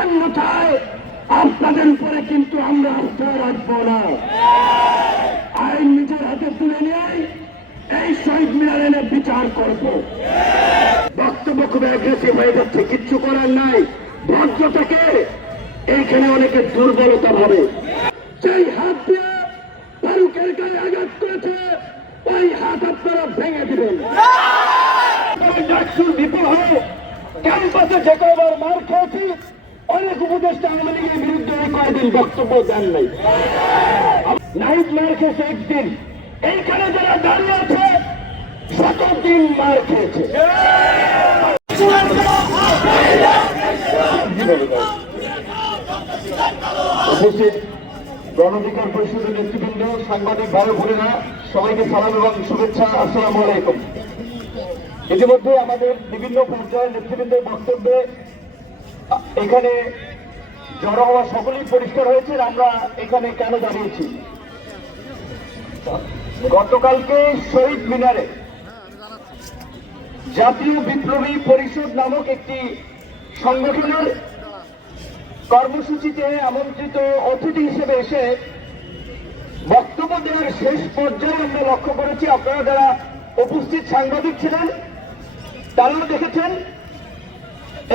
অন্যথায় আপনাদের উপরে কিন্তু আমরা আস্থা রাখব না। আইন নিজের হাতে তুলে নিয়ে এই শহীদ মিনার এনে বিচার করব। বক্তব্য খুব অ্যাগ্রেসিভ হয়ে যাচ্ছে, কিচ্ছু করার নাই। ভদ্রতাকে এইখানে অনেকে দুর্বলতা ভাবে। সেই হাত দিয়ে ফারুকের গায়ে আঘাত করেছে, ওই হাত আপনারা ভেঙে দিবেন। ডাকসুর বিপুল হয়ে ক্যাম্পাসে যে কয়বার মার খেয়েছি অনেক উপদেষ্টা আওয়ামী লীগের বিরুদ্ধে এই কয়দিন বক্তব্য দেন নাই। নাইট মার খেয়েছে একদিন। এইখানে যারা দাঁড়িয়ে আছে, শতদিন মার খেয়েছে। উপস্থিত গণধিকার পরিষদের নেতৃবৃন্দ, সাংবাদিক ভাই বোনেরা, সবাইকে সালাম এবং শুভেচ্ছা, আসসালামু আলাইকুম। ইতিমধ্যে আমাদের বিভিন্ন পর্যায়ের নেতৃবৃন্দের বক্তব্যে এখানে জড়ো হওয়া সকলেই পরিষ্কার হয়েছে, আমরা এখানে কেন দাঁড়িয়েছি? গতকালকে শহীদ মিনারে জাতীয় বিপ্লবী পরিষদ নামক একটি সংগঠনের কর্মসূচিতে আমন্ত্রিত অতিথি হিসেবে এসে বক্তব্য দেওয়ার শেষ পর্যায়ে আমরা লক্ষ্য করেছি, আপনারা যারা উপস্থিত সাংবাদিক ছিলেন, তারাও দেখেছেন,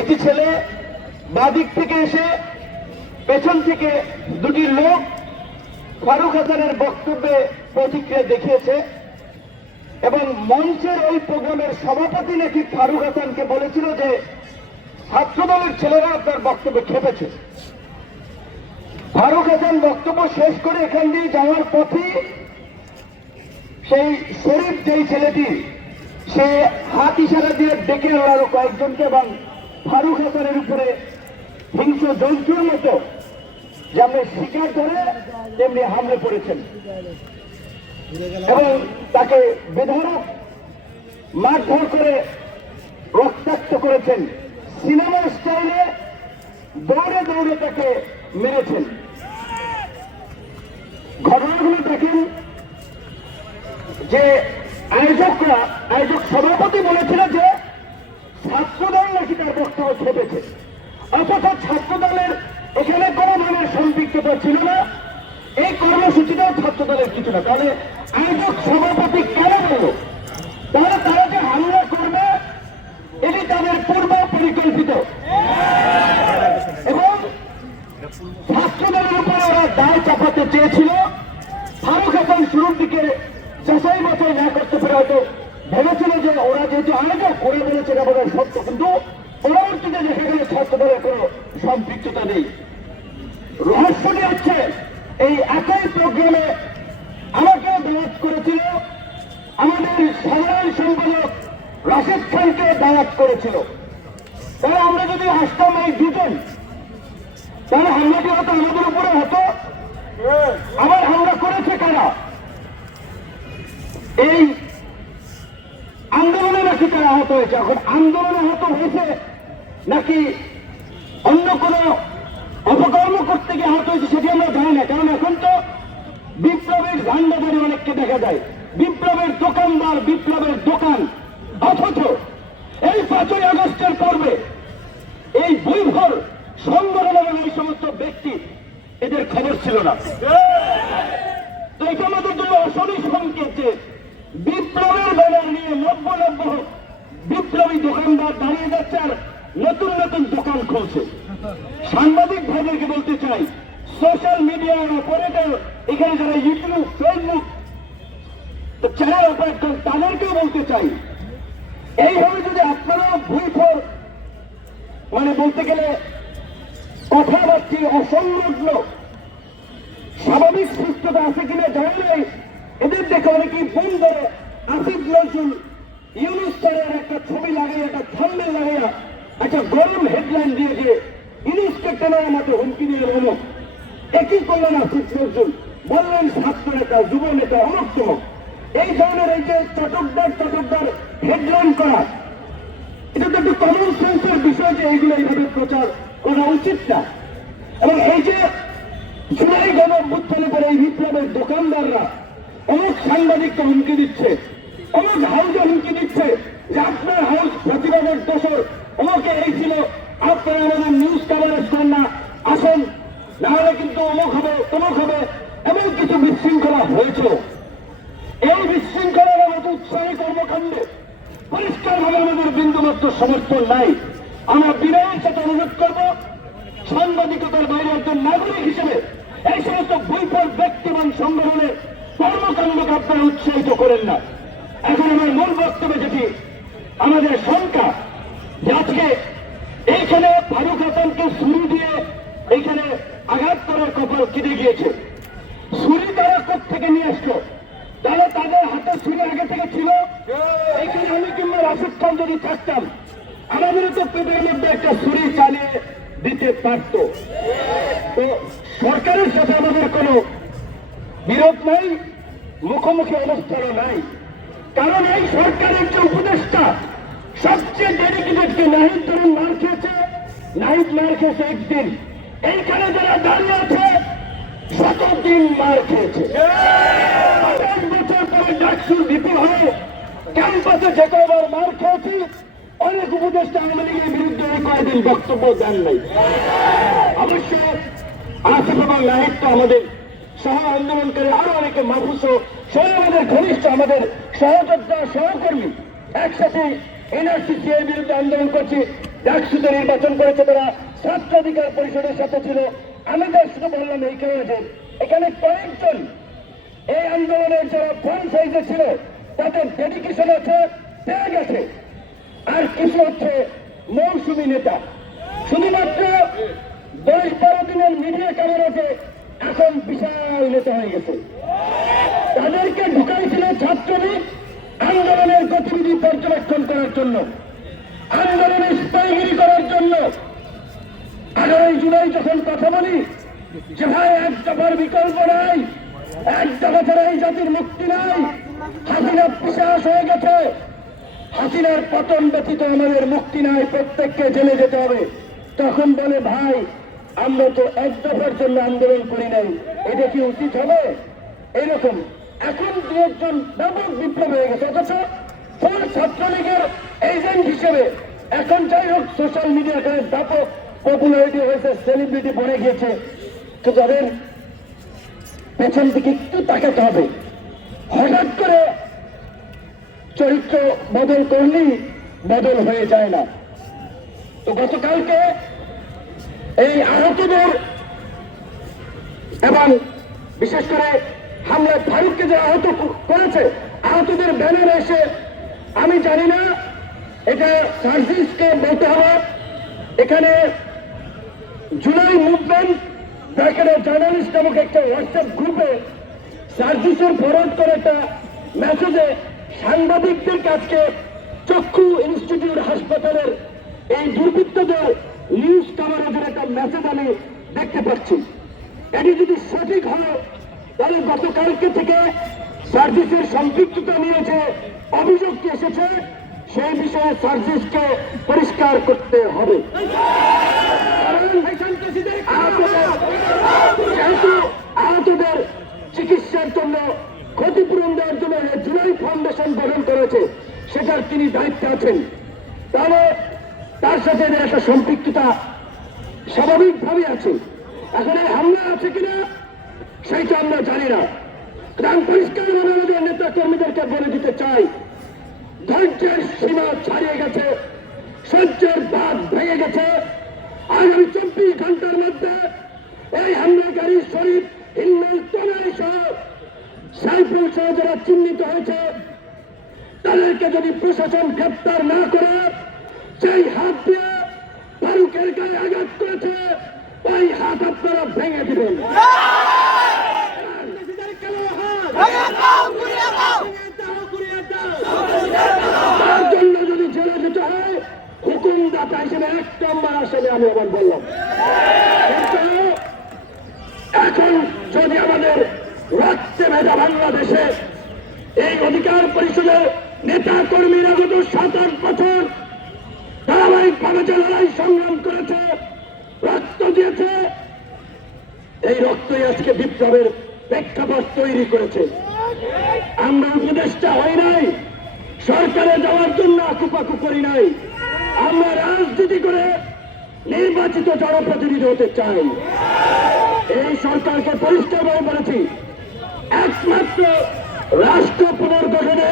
একটি ছেলে বাদিক থেকে এসে পেছন থেকে দুটি লোক ফারুক হাসানের বক্তব্যে প্রতিক্রিয়া দেখিয়েছে এবং মঞ্চের ওই প্রোগ্রামের সভাপতি নাকি ফারুক হাসানকে বলেছিল যে ছাত্রদলের ছেলেরা আপনার বক্তব্য খেপেছে। ফারুক হাসান বক্তব্য শেষ করে এখান দিয়ে যাওয়ার পথে সেই শরীফ যেই ছেলেটি, সে হাত ইশারা দিয়ে ডেকে আনার কয়েকজনকে এবং ফারুক হাসানের উপরে হিংস্র জন্তুর মতো যেমন শিকার ধরে তেমনি হামলে পড়েছেন। এবং তাকে বেধরক মারধর করে রক্তাক্ত করেছেন। সিনেমা স্টাইলে দৌড়ে দৌড়ে তাকে মেরেছেন। ঘটনাগুলো দেখেন যে আয়োজকরা, আয়োজক সভাপতি বলেছিল যে ছাত্রদল নাকি তার বক্তব্য খেপেছে অথচ ছাত্রদলের এখানে কোনো ধরনের সম্পৃক্ততা ছিল না। এই কর্মসূচিটাও ছাত্রদলের কিছু না। তাহলে আয়োজক সভাপতি কেন বলল তাহলে তারা যে হামলা করবে, এটি তাদের পূর্ব পরিকল্পিত। এবং ছাত্রদলের উপর ওরা দায় চাপাতে চেয়েছিল। ফারুক হাসান শুরুর দিকে যাচাই বাছাই না করতে পারে হয়তো ভেবেছিল যে ওরা যেহেতু আয়োজক করে বলেছে এটা বোধহয় সত্য। কিন্তু পরবর্তীতে দেখা গেল ছাত্রদলের কোনো সম্পৃক্ততা নেই। রহস্যটি হচ্ছে এই একই প্রোগ্রামে আমাকে দাওয়াত করেছিল, আমাদের সাধারণ সম্পাদক রাশেদ খানকে দাওয়াত করেছিল। তাহলে আমরা যদি আসতাম এই দুজন, তাহলে হামলাটি হতো আমাদের উপরে হতো? আবার হামলা করেছে কারা? এই আন্দোলনে নাকি কারা আহত হয়েছে? এখন আন্দোলনে আহত হয়েছে নাকি অন্য কোনো অপকর্ম করতে গিয়ে আহত হয়েছে সেটি আমরা জানি না। কারণ এখন তো বিপ্লবের ঝান্ডাধারী অনেককে দেখা যায়। বিপ্লবের দোকানদার বিপ্লবের দোকান। অথচ এই পাঁচই আগস্টের পর্বে এই বৈভর সংগঠন এবং এই সমস্ত ব্যক্তি, এদের খবর ছিল না। তো এটা আমাদের জন্য অশনি সংকেত যে বিপ্লবের ব্যানার নিয়ে নব্য নব্য বিপ্লবী দোকানদার দাঁড়িয়ে যাচ্ছে আর নতুন নতুন দোকান খুলছে। সাংবাদিক ভাইদেরকে বলতে চাই সোশ্যাল মিডিয়ার অপারেটর এখানে যারা ইউটিউব ফেসবুক চ্যানেল অপারেট করেন তাদেরকেও বলতে চাই, এইভাবে যদি আপনারা ভুল ফর মানে বলতে গেলে কথাবার্তি অসংলগ্ন, স্বাভাবিক সুস্থতা আছে কিনা জানা নাই, এদের দেখে অনেকেই ফোন ধরে, আসিফ নজরুল, ইউনুস একটা ছবি লাগাইয়া, একটা থাম্বেল লাগাইয়া একটা গরম হেডলাইন দিয়ে যে ইউনুসকে টেনার মতো হুমকি দিয়ে অমুক একই করলেন আসিফ নজরুল বললেন ছাত্র নেতা, যুব নেতা অমুক এই ধরনের এই যে চটকদার চটকদার হেডলাইন করা, এটা তো একটু কমন সেন্সের বিষয় যে এইগুলো এইভাবে প্রচার করা উচিত না। এবং এই যে জুলাই গণ অভ্যুত্থানের পরে এই বিপ্লবের দোকানদাররা অমুক সাংবাদিককে হুমকি দিচ্ছে, অমুক হাউসে হুমকি দিচ্ছে যে আপনার হাউস প্রতিবাদের দোষর অমুকে এই আপনারা আমাদের নিউজ কভারেজ করেন না, আসেন। নাহলে কিন্তু অমুক হবে, তমুক হবে, এমন কিছু বিশৃঙ্খলা হয়েছে। এই বিশৃঙ্খলার আমাদের উৎসাহী কর্মকাণ্ডে পরিষ্কারভাবে আমাদের বিন্দুমাত্র সমর্থন নাই। আমরা বিনয়ের সাথে অনুরোধ করব, সাংবাদিকতার বাইরে একজন নাগরিক হিসেবে এই সমস্ত বৈপর ব্যক্তিমান সংগঠনের কর্মকাণ্ডকে আপনারা উৎসাহিত করেন না। এখন আমার মূল বক্তব্যে যেটি, আমাদের শঙ্কা যে আজকে এইখানে ফারুক হাসানকে ছুরি দিয়ে এইখানে আঘাত করার কপাল কেটে গিয়েছে। ছুরি তারা থেকে নিয়ে আসলো? তাহলে তাদের হাতে ছুরি আগে থেকে ছিল। এইখানে আমি কিংবা রাশিদ খান যদি থাকতাম আমাদেরও তো পেটের মধ্যে একটা ছুরি চালিয়ে দিতে পারত। তো সরকারের সাথে আমাদের কোনো বিরোধ নাই, মুখোমুখি অবস্থানও নাই। কারণ এই সরকারের যে উপদেষ্টা সবচেয়ে ডেডিকেটেড কে? নাহিদ ধরুন মার খেয়েছে। নাহিদ মার খেয়েছে একদিন। এইখানে যারা দাঁড়িয়ে আছে, শতদিন মার খেয়েছে। আঠাশ বছর পরে ডাকসুর বিপুল হয়ে। ক্যাম্পাসে যে কয়বার মার খেয়েছি, অনেক উপদেষ্টা আওয়ামী লীগের বিরুদ্ধে ওই কয়েকদিন বক্তব্য দেন নাই। অবশ্য আসিফ এবং নাহিদ তো আমাদের সহ আন্দোলনকারী, আরও অনেকে মাহফুস সহ আমাদের ঘনিষ্ঠ, আমাদের সহযোদ্ধা, সহকর্মী, একসাথে এনআরসিসি এর বিরুদ্ধে আন্দোলন করছি। ডাকসুতে নির্বাচন করেছে তারা। ছাত্র অধিকার পরিষদের সাথে ছিল। আমি তার শুধু বললাম এই কারণে এখানে কয়েকজন এই আন্দোলনের যারা ফোন সাইজে ছিল, তাদের ডেডিকেশন আছে পেয়ে গেছে আর কিছু হচ্ছে মৌসুমী নেতা। শুধুমাত্র দশ বারো দিনের মিডিয়া ক্যামেরাতে এখন বিশাল নেতা হয়ে গেছে। তাদেরকে ঢুকাইছিল ছাত্রলীগ। আন্দোলনের গতিবিধি পর্যবেক্ষণ করার জন্য, আন্দোলনে স্পাইগিরি করার জন্য আগামী জুলাই যখন কথা বলি, যে ভাই, এক দফার বিকল্প নাই, এক দফা ছাড়া এই জাতির মুক্তি নাই। হাসিনা পিসাস হয়ে গেছে। হাসিনার পতন ব্যতীত আমাদের মুক্তি নাই, প্রত্যেককে জেলে যেতে হবে। তখন বলে, ভাই, আমরা তো এক দফার জন্য আন্দোলন করি নাই। এটা কি উচিত হবে? এরকম এখন দু একজন ব্যাপক বিপ্লব হয়ে গেছে। অথচ ফুল ছাত্রলীগের এজেন্ট হিসেবে এখন যাই হোক সোশ্যাল মিডিয়াতে ব্যাপক পপুলারিটি হয়েছে সেলিব্রিটি বনে গিয়েছে। তো তাদের পেছন দিকে একটু তাকাতে হবে। হঠাৎ করে চরিত্র বদল করলেই বদল হয়ে যায় না। তো গতকালকে এই আহতদের এবং বিশেষ করে হামলায় ফারুককে যে আহত করেছে, আহতদের ব্যানারে এসে আমি জানি না, এটা সার্ভিসকে বলতে হবে। এখানে জুলাই মুভমেন্ট ব্র্যাকেটে জার্নালিস্ট নামক একটা হোয়াটসঅ্যাপ গ্রুপে সার্ভিসের ফরওয়ার্ড করে একটা মেসেজে সাংবাদিকদের কাছে চক্ষু ইনস্টিটিউট হাসপাতালের এই দুর্বৃত্তদের নিউজ কাভারেজের একটা মেসেজ আমি দেখতে পাচ্ছি। এটি যদি সঠিক হয় তাহলে গতকালকে থেকে সার্ভিসের সম্পৃক্ততা নিয়ে যে অভিযোগটি এসেছে, সেই বিষয়ে সার্ভিসকে পরিষ্কার করতে হবে। আহতদের- চিকিৎসার জন্য ক্ষতিপূরণ দেওয়ার জন্য জুলাই ফাউন্ডেশন গঠন করেছে, সেটার তিনি দায়িত্বে আছেন। তাহলে তার সাথে একটা সম্পৃক্ততা স্বাভাবিকভাবে আছে। এখন এই হামলা আছে কিনা সেইটা আমরা জানি না। কারণ পরিষ্কারভাবে আমাদের নেতা কর্মীদেরকে বলে দিতে চাই, ধৈর্যের সীমা ছাড়িয়ে গেছে, সহ্যের বাদ ভেঙে গেছে। আগামী চব্বিশ ঘণ্টার মধ্যে এই হামলাকারী শরীফ হিন্দুল তনাই সহ সাইফুল সহ যারা চিহ্নিত হয়েছে, তাদেরকে যদি প্রশাসন গ্রেপ্তার না করে সেই হাত দিয়ে ফারুকের গায়ে আঘাত করেছে, ওই হাত আপনারা ভেঙে দিবেন তার জন্য যদি জেলে যেতে হয় হুকুমদাতা হিসেবে এক নম্বর আসলে আমি আবার বললাম এখন যদি আমাদের রক্তে ভেজা বাংলাদেশে এই অধিকার পরিষদের নেতা কর্মীরা গত সাত আট বছর ধারাবাহিকভাবে যে লড়াই সংগ্রাম করেছে, রক্ত দিয়েছে, এই রক্তই আজকে বিপ্লবের প্রেক্ষাপট তৈরি করেছে। আমরা উপদেষ্টা হই নাই, সরকারে যাওয়ার জন্য আকুপাকু করি নাই। আমরা রাজনীতি করে নির্বাচিত জনপ্রতিনিধি হতে চাই। এই সরকারকে পরিষ্কারভাবে বলেছি, একমাত্র রাষ্ট্র পুনর্গঠনে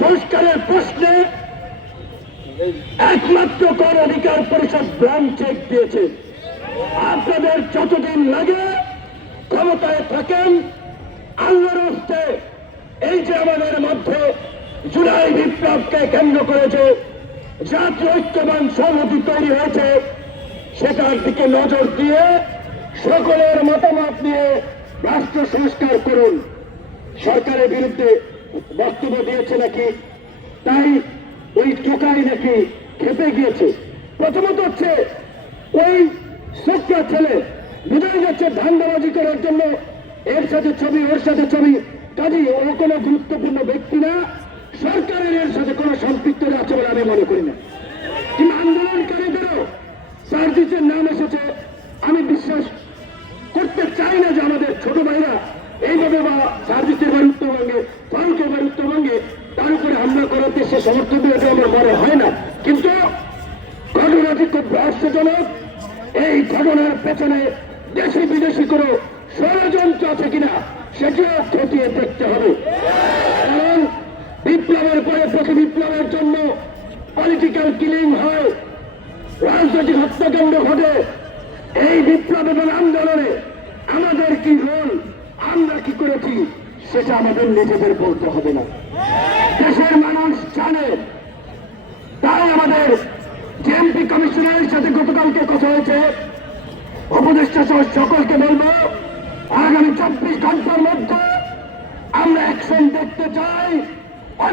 সংস্কারের প্রশ্নে একমাত্র কর অধিকার পরিষদ ব্ল্যাঙ্ক চেক দিয়েছে। আপনাদের যতদিন লাগে ক্ষমতায় থাকেন, আল্লাহর এই যে আমাদের মধ্যে জুলাই বিপ্লবকে কেন্দ্র করেছে জাতীয় ঐক্যবান সংহতি তৈরি হয়েছে, সেটার দিকে নজর দিয়ে সকলের মতামত নিয়ে রাষ্ট্র সংস্কার করুন। সরকারের বিরুদ্ধে বক্তব্য দিয়েছে নাকি? তাই ওই টোকাই নাকি খেপে গিয়েছে। প্রথমত হচ্ছে, ওই সোকরা ছেলে বোঝাই যাচ্ছে ধান্দাবাজি করার জন্য। এর সাথে ছবি, ওর সাথে ছবি। কাজী ও কোনো গুরুত্বপূর্ণ ব্যক্তি না। সরকারের এর সাথে কোনো সম্পৃক্ত আছে বলে আমি মনে করি না। কিন্তু আন্দোলনকারীদেরও সার্জিসের নাম এসেছে। আমি বিশ্বাস করতে চাই না যে আমাদের ছোট ভাইরা এইভাবে বা সার্ভিসের বাড়ি উত্তরবঙ্গে, ফারুকের বাড়ি উত্তরবঙ্গে তার উপরে হামলা করার দেশে সমর্থন দিয়ে আমার মনে হয় না। কিন্তু ঘটনাটি খুব রহস্যজনক এই ঘটনার পেছনে দেশি বিদেশি কোনো ষড়যন্ত্র আছে কিনা, সেটিও খতিয়ে দেখতে হবে। বিপ্লবের পরে প্রতি বিপ্লবের জন্য পলিটিক্যাল কিলিং হয়। রাজনৈতিক হত্যাকাণ্ড ঘটে। এই বিপ্লব এবং আন্দোলনে আমাদের কি রোল, আমরা কি করেছি, সেটা আমাদের নিজেদের বলতে হবে না। দেশের মানুষ জানে। তাই আমাদের জেএমপি কমিশনারের সাথে গতকালকে কথা হয়েছে। উপদেষ্টা সহ সকলকে বলব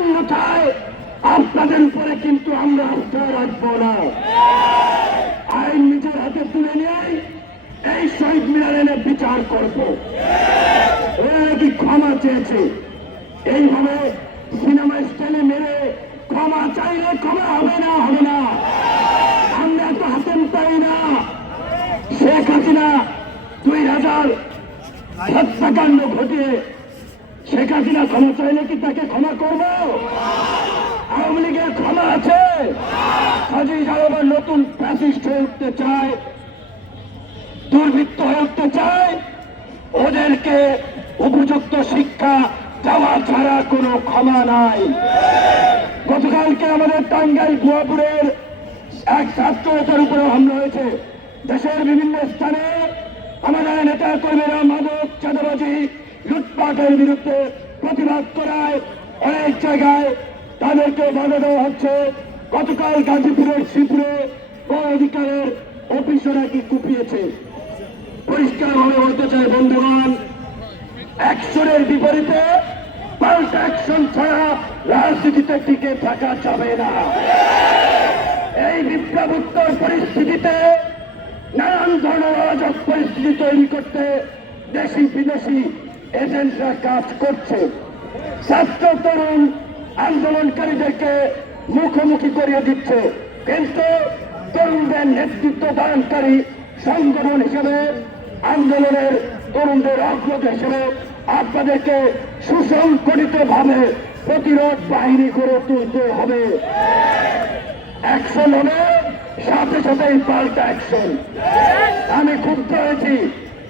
অন্যথায় আপনাদের উপরে কিন্তু আমরা আস্থা রাখব না। আইন নিজের হাতে তুলে নিয়ে এই শহীদ মিনার এনে বিচার করব। নাকি ক্ষমা চেয়েছে। এইভাবে সিনেমা স্টাইলে মেরে ক্ষমা চাইলে ক্ষমা হবে না হবে না। আমরা তো হাতেম পাই না। শেখ হাসিনা দুই হাজার হত্যাকাণ্ড ঘটিয়ে হাসিনা ক্ষমা চাইলে কি তাকে ক্ষমা করব? আওয়ামী লীগের ক্ষমা আছে। কাজী আবার নতুন ফ্যাসিস্ট হয়ে উঠতে চায়, দুর্বৃত্ত হয়ে উঠতে চায়। ওদেরকে উপযুক্ত শিক্ষা দেওয়া ছাড়া কোনো ক্ষমা নাই। গতকালকে আমাদের টাঙ্গাইল গুয়াপুরের এক ছাত্র নেতার উপরে হামলা হয়েছে। দেশের বিভিন্ন স্থানে আমাদের নেতা কর্মীরা মাদক চাঁদাবাজি, লুটপাটের বিরুদ্ধে প্রতিবাদ করায় অনেক জায়গায় তাদেরকে বাধা দেওয়া হচ্ছে। গতকাল গাজীপুরের শ্রীপুরে গণ অধিকারের অফিসও নাকি কুপিয়েছে? পরিষ্কারভাবে বলতে চাই, বন্ধুগণ, অ্যাকশনের বিপরীতে পাল্টা অ্যাকশন ছাড়া রাজনীতিতে টিকে থাকা যাবে না। এই বিপ্লবোত্তর পরিস্থিতিতে নানান ধরনের অরাজক পরিস্থিতি তৈরি করতে দেশি বিদেশি এজেন্টরা কাজ করছে। ছাত্র তরুণ আন্দোলনকারীদেরকে মুখোমুখি করিয়ে দিচ্ছে। কিন্তু তরুণদের নেতৃত্ব দানকারী সংগঠন হিসেবে, আন্দোলনের তরুণদের অগ্রজ হিসেবে আপনাদেরকে সুসংগঠিত ভাবে প্রতিরোধ বাহিনী করে তুলতে হবে। অ্যাকশন হবে, সাথে সাথেই পাল্টা অ্যাকশন। আমি ক্ষুব্ধ হয়েছি।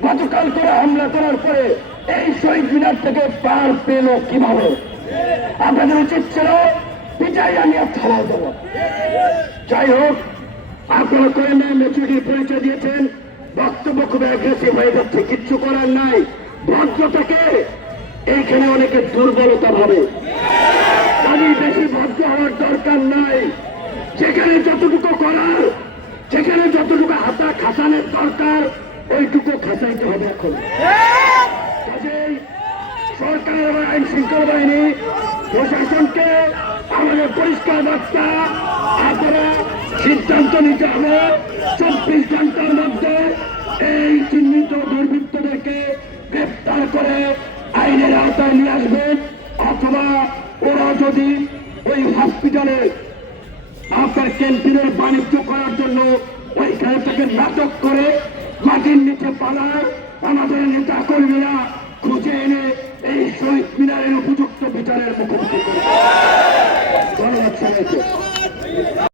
গতকাল করে হামলা করার পরে এই শহীদ মিনার থেকে পার পেল কীভাবে? আপনাদের উচিত ছিল পিটাই আমি থানা দেব। যাই হোক, আপনারা করেন মেচুরিটির পরিচয় দিয়েছেন। বক্তব্য খুব অ্যাগ্রেসিভ হয়ে যাচ্ছে, কিচ্ছু করার নাই। ভদ্রতাকে এইখানে অনেকে দুর্বলতা ভাবে। আমি বেশি ভদ্র হওয়ার দরকার নাই। যেখানে যতটুকু করার, যেখানে যতটুকু হাতা খাসানোর দরকার, ওইটুকু খাসাইতে হবে এখন। সরকার এবং আইন শৃঙ্খলা বাহিনী, প্রশাসনকে আমাদের পরিষ্কার বার্তা, আপনারা সিদ্ধান্ত নিতে হবে। চব্বিশ ঘণ্টার মধ্যে এই